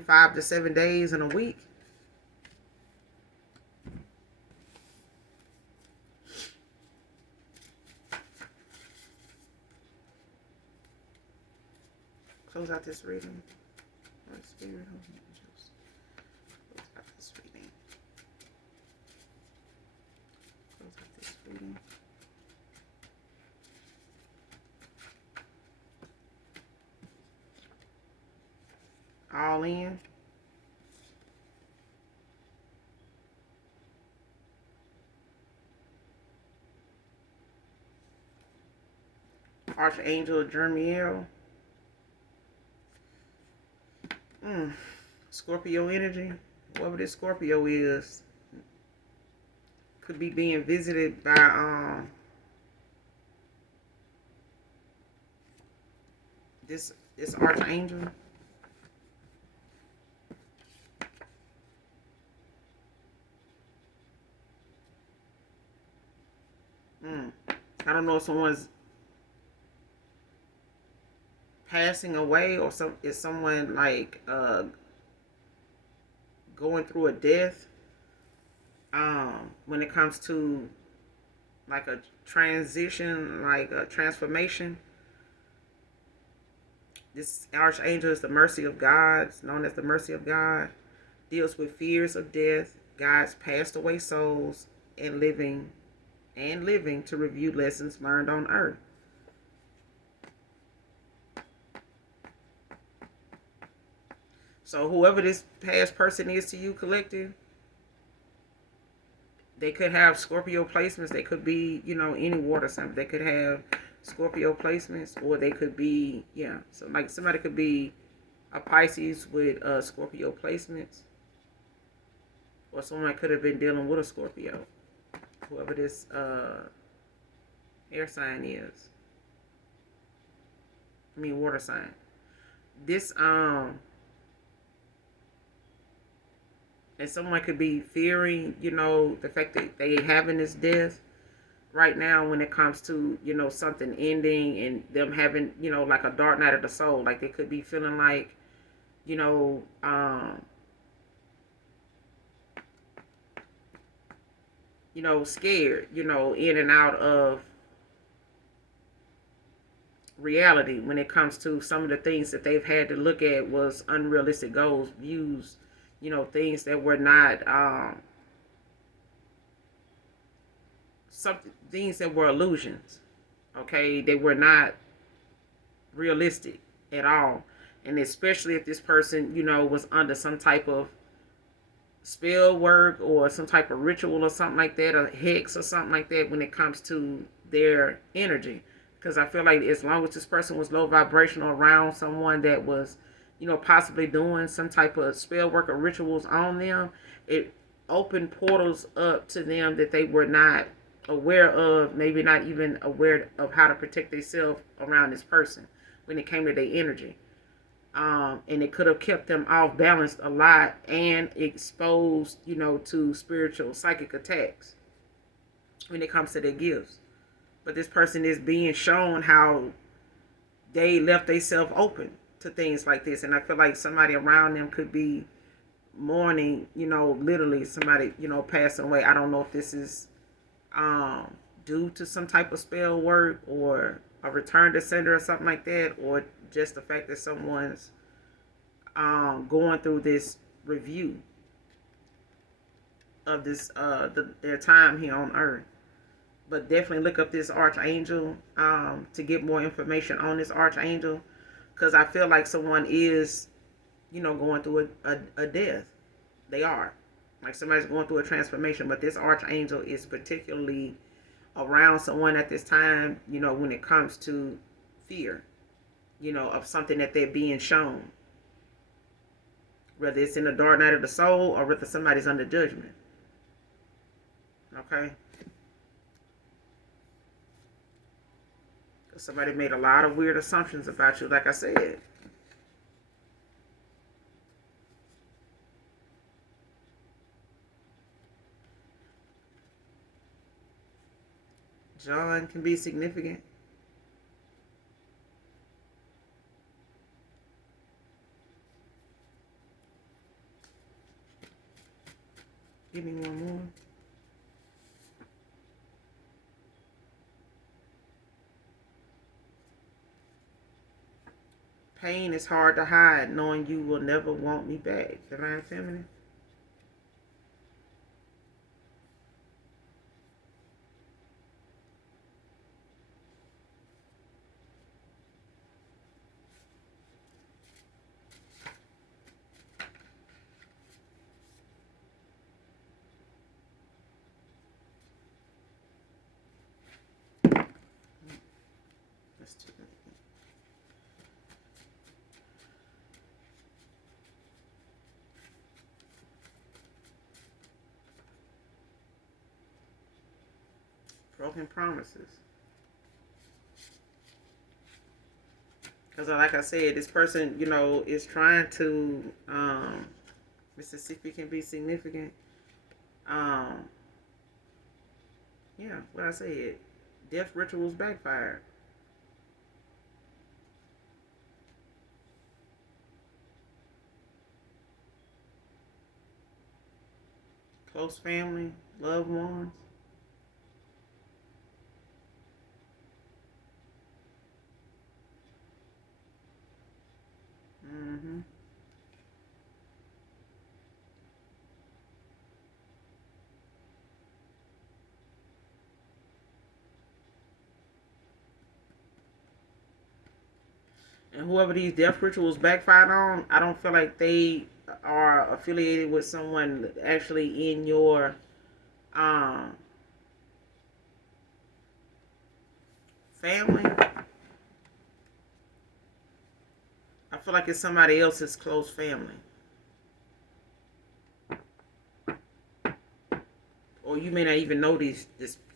5 to 7 days in a week. Close out this reading. Holy Spirit, Holy Angels. Close out this reading. Close out this reading. All in. Archangel Jermiel. Scorpio energy. Whoever this Scorpio is could be being visited by this archangel. I don't know if someone's passing away or is someone like going through a death. When it comes to like a transition, like a transformation, this archangel is the mercy of God. It's known as the mercy of God. Deals with fears of death, God's passed away souls, and living to review lessons learned on earth. So whoever this past person is to you, collective, they could have Scorpio placements. They could be, any water sign. They could have Scorpio placements, or they could be, so like somebody could be a Pisces with Scorpio placements, or someone could have been dealing with a Scorpio, whoever this air sign is. Water sign. This and someone could be fearing, the fact that they having this death right now when it comes to, something ending and them having, like a dark night of the soul. Like they could be feeling like, scared, in and out of reality when it comes to some of the things that they've had to look at was unrealistic goals, views, things that were not some things that were illusions. Okay, they were not realistic at all. And especially if this person, was under some type of spell work or some type of ritual or something like that, or hex or something like that when it comes to their energy. Because I feel like as long as this person was low vibrational around someone that was, possibly doing some type of spell work or rituals on them, it opened portals up to them that they were not aware of, maybe not even aware of how to protect themselves around this person when it came to their energy. And it could have kept them off balanced a lot and exposed, to spiritual psychic attacks when it comes to their gifts. But this person is being shown how they left themselves open to things like this. And I feel like somebody around them could be mourning, literally somebody, passing away. I don't know if this is due to some type of spell work or a return to sender or something like that, or just the fact that someone's going through this review of this their time here on earth. But definitely look up this archangel to get more information on this archangel, because I feel like someone is, going through a death. They are. Like somebody's going through a transformation, but this archangel is particularly around someone at this time, when it comes to fear, of something that they're being shown. Whether it's in the dark night of the soul or whether somebody's under judgment. Okay? Somebody made a lot of weird assumptions about you, like I said. John can be significant. Give me one more. Pain is hard to hide, knowing you will never want me back. Divine Feminine. Let's do that. Broken promises. Because like I said, this person, is trying to, Mississippi can be significant. Yeah, what I said. Death rituals backfired. Close family, loved ones. Mm-hmm. And whoever these death rituals backfired on, I don't feel like they are affiliated with someone actually in your um, family. I feel like it's somebody else's close family. Or you may not even know these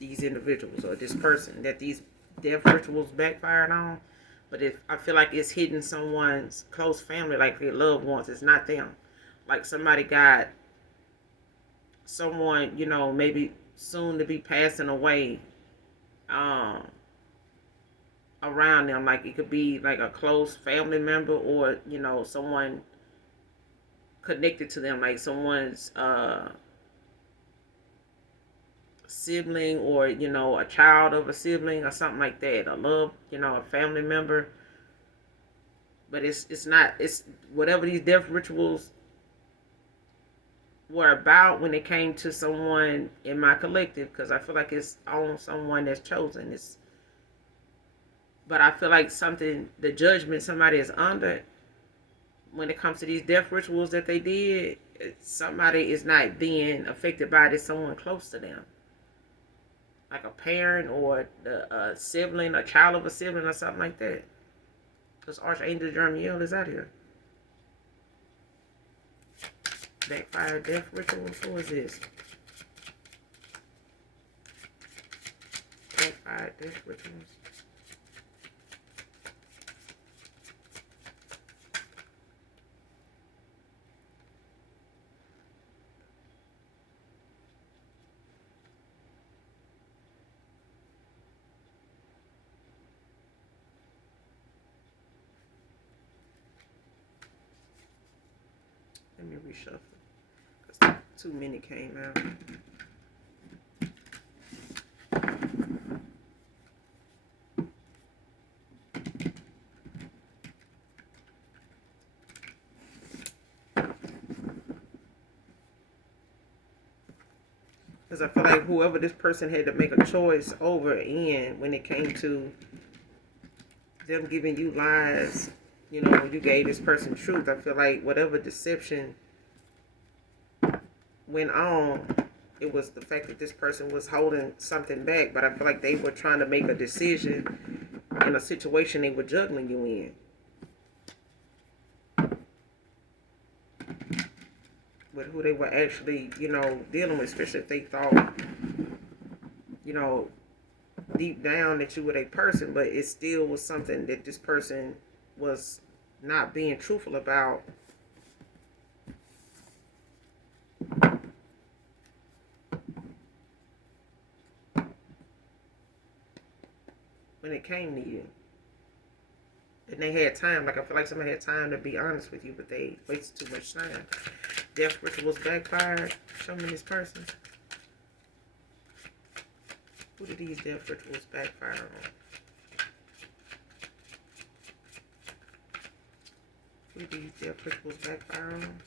individuals or this person that these death rituals backfired on. But if I feel like it's hitting someone's close family, like their loved ones, it's not them. Like somebody got someone, maybe soon to be passing away um, around them. Like it could be like a close family member or, someone connected to them, like someone's sibling or, a child of a sibling or something like that. A love, a family member. But it's not, it's whatever these death rituals were about when it came to someone in my collective, because I feel like it's on someone that's chosen. But I feel like the judgment somebody is under when it comes to these death rituals that they did, somebody is not being affected by it. It's someone close to them, like a parent or a sibling, a child of a sibling, or something like that. Because Archangel Jeremiel is out here. Backfire death rituals. Who is this? backfired death rituals. Let me reshuffle. Because too many came out. Because I feel like whoever this person had to make a choice over in when it came to them giving you lies, you know, you gave this person truth. I feel like whatever deception went on, it was the fact that this person was holding something back. But I feel like they were trying to make a decision in a situation they were juggling you in. With who they were actually, you know, dealing with, especially if they thought, you know, deep down that you were a person, but it still was something that this person was not being truthful about. When it came to you. And they had time, like I feel like somebody had time to be honest with you, but they wasted too much time. Death rituals backfired. Show me this person. Who did these death rituals backfire on? Who did these death rituals backfire on?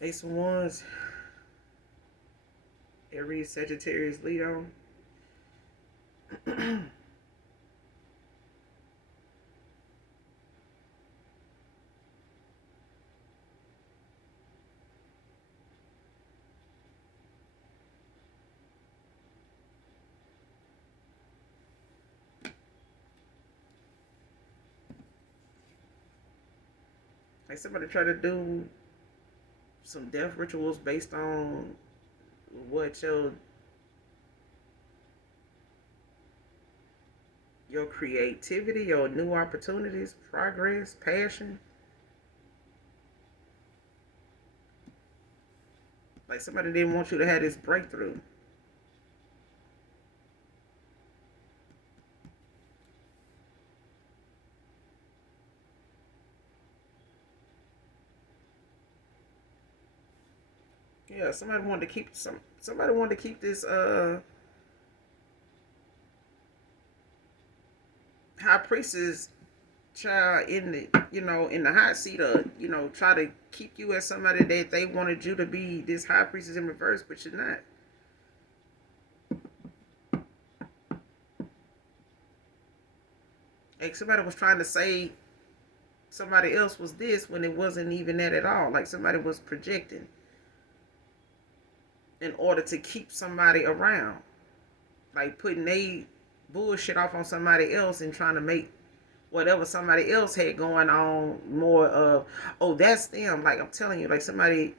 Ace of Wands, Aries, Sagittarius, Leo. Like somebody try to do some death rituals based on what your creativity, your new opportunities, progress, passion. Like somebody didn't want you to have this breakthrough. Yeah, somebody wanted to keep this high priestess child in the, you know, in the hot seat, of, you know, try to keep you as somebody that they wanted you to be, this high priestess in reverse, but you're not. Like somebody was trying to say somebody else was this when it wasn't even that at all. Like somebody was projecting in order to keep somebody around, like putting they bullshit off on somebody else and trying to make whatever somebody else had going on more of, oh, that's them. Like I'm telling you, like somebody,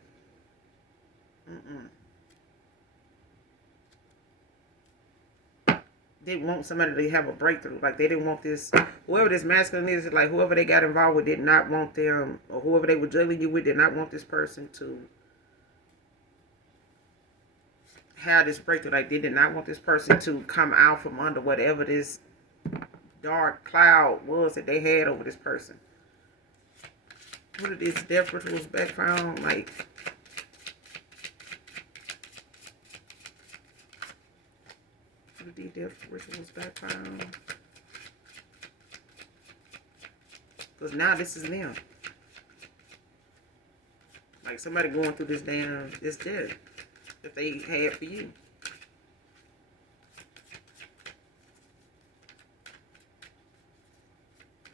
they want somebody to have a breakthrough. Like they didn't want this, whoever this masculine is, like whoever they got involved with did not want them, or whoever they were juggling you with did not want this person to have this breakthrough. Like they did not want this person to come out from under whatever this dark cloud was that they had over this person. What are these death rituals background? Like, what are these death rituals background? Because now this is them. Like somebody going through this death that they had for you.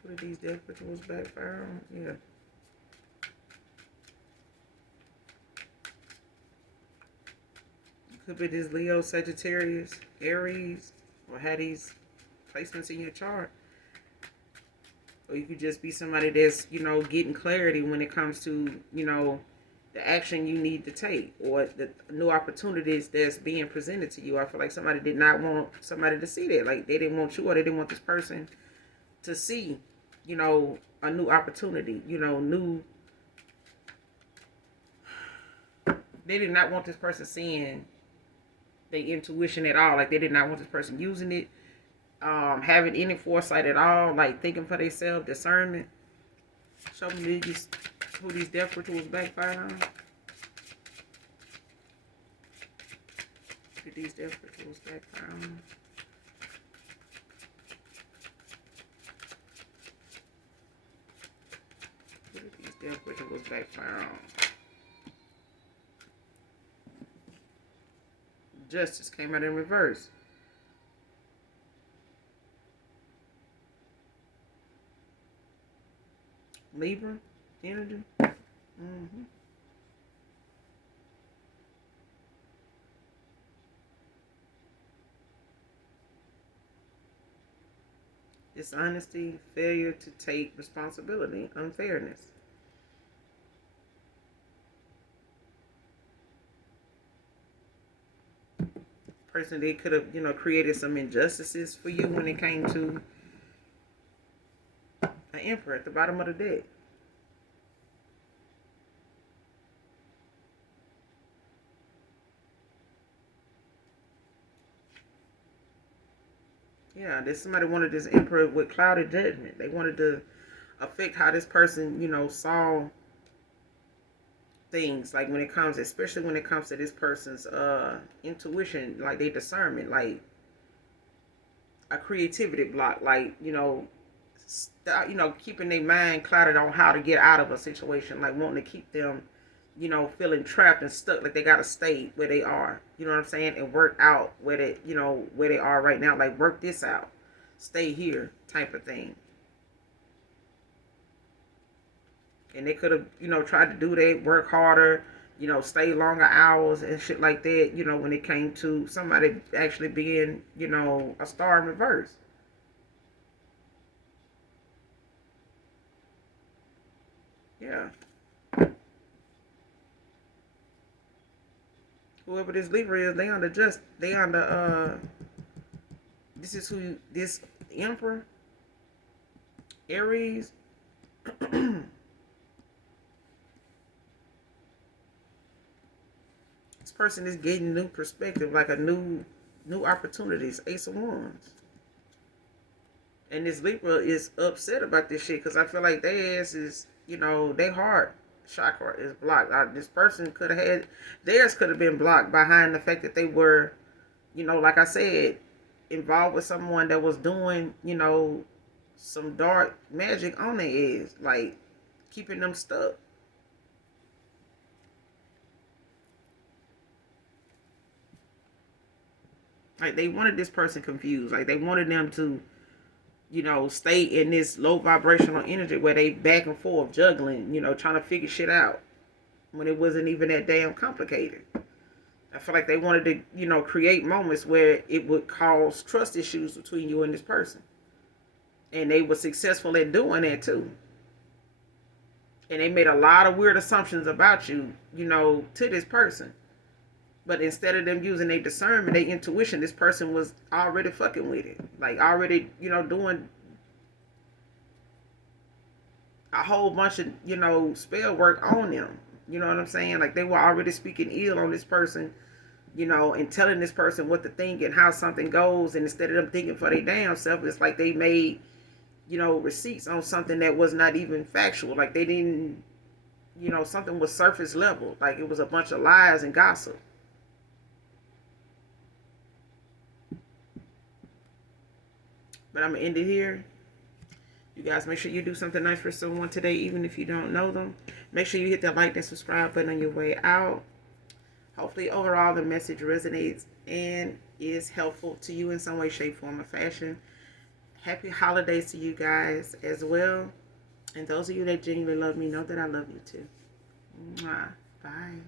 What are these death rituals backfire on? Yeah. Could be this Leo, Sagittarius, Aries, or had these placements in your chart. Or you could just be somebody that's, getting clarity when it comes to, the action you need to take, or the new opportunities that's being presented to you. I feel like somebody did not want somebody to see that. Like they didn't want you, or they didn't want this person to see, a new opportunity, new. They did not want this person seeing their intuition at all. Like they did not want this person using it, having any foresight at all, like thinking for themselves, discernment. Show me who these death rituals backfire on. Who these death rituals backfire on. Who these death rituals backfire on. Justice came out in reverse. Libra energy. Dishonesty, failure to take responsibility, unfairness. Person, they could have, created some injustices for you when it came to an emperor at the bottom of the deck. Yeah, there's somebody wanted this emperor with clouded judgment. They wanted to affect how this person, saw things. Like when it comes, especially when it comes to this person's intuition, like their discernment, like a creativity block, like keeping their mind clouded on how to get out of a situation, like wanting to keep them, feeling trapped and stuck, like they gotta stay where they are. You know what I'm saying? And work out where they are right now. Like work this out, stay here, type of thing. And they could have, tried to do that, work harder, stay longer hours and shit like that. When it came to somebody actually being, a star in reverse. Yeah. Whoever this Libra is, they on the this is who this Emperor, Aries. This person is getting new perspective, like a new opportunities, Ace of Wands. And this Libra is upset about this shit because I feel like their ass is, their heart chakra is blocked. This person could have had, theirs could have been blocked behind the fact that they were, like I said, involved with someone that was doing, some dark magic on their ass, like keeping them stuck. Like they wanted this person confused. Like they wanted them to, stay in this low vibrational energy where they back and forth juggling, trying to figure shit out when it wasn't even that damn complicated. I feel like they wanted to, create moments where it would cause trust issues between you and this person. And they were successful at doing that too. And they made a lot of weird assumptions about you, to this person. But instead of them using their discernment, their intuition, this person was already fucking with it. Like already, doing a whole bunch of, spell work on them. You know what I'm saying? Like they were already speaking ill on this person, and telling this person what to think and how something goes. And instead of them thinking for their damn self, it's like they made, receipts on something that was not even factual. Like they didn't, something was surface level. Like it was a bunch of lies and gossip. But I'm going to end it here. You guys make sure you do something nice for someone today, even if you don't know them. Make sure you hit that like and subscribe button on your way out. Hopefully, overall, the message resonates and is helpful to you in some way, shape, form, or fashion. Happy holidays to you guys as well. And those of you that genuinely love me know that I love you too. Mwah. Bye.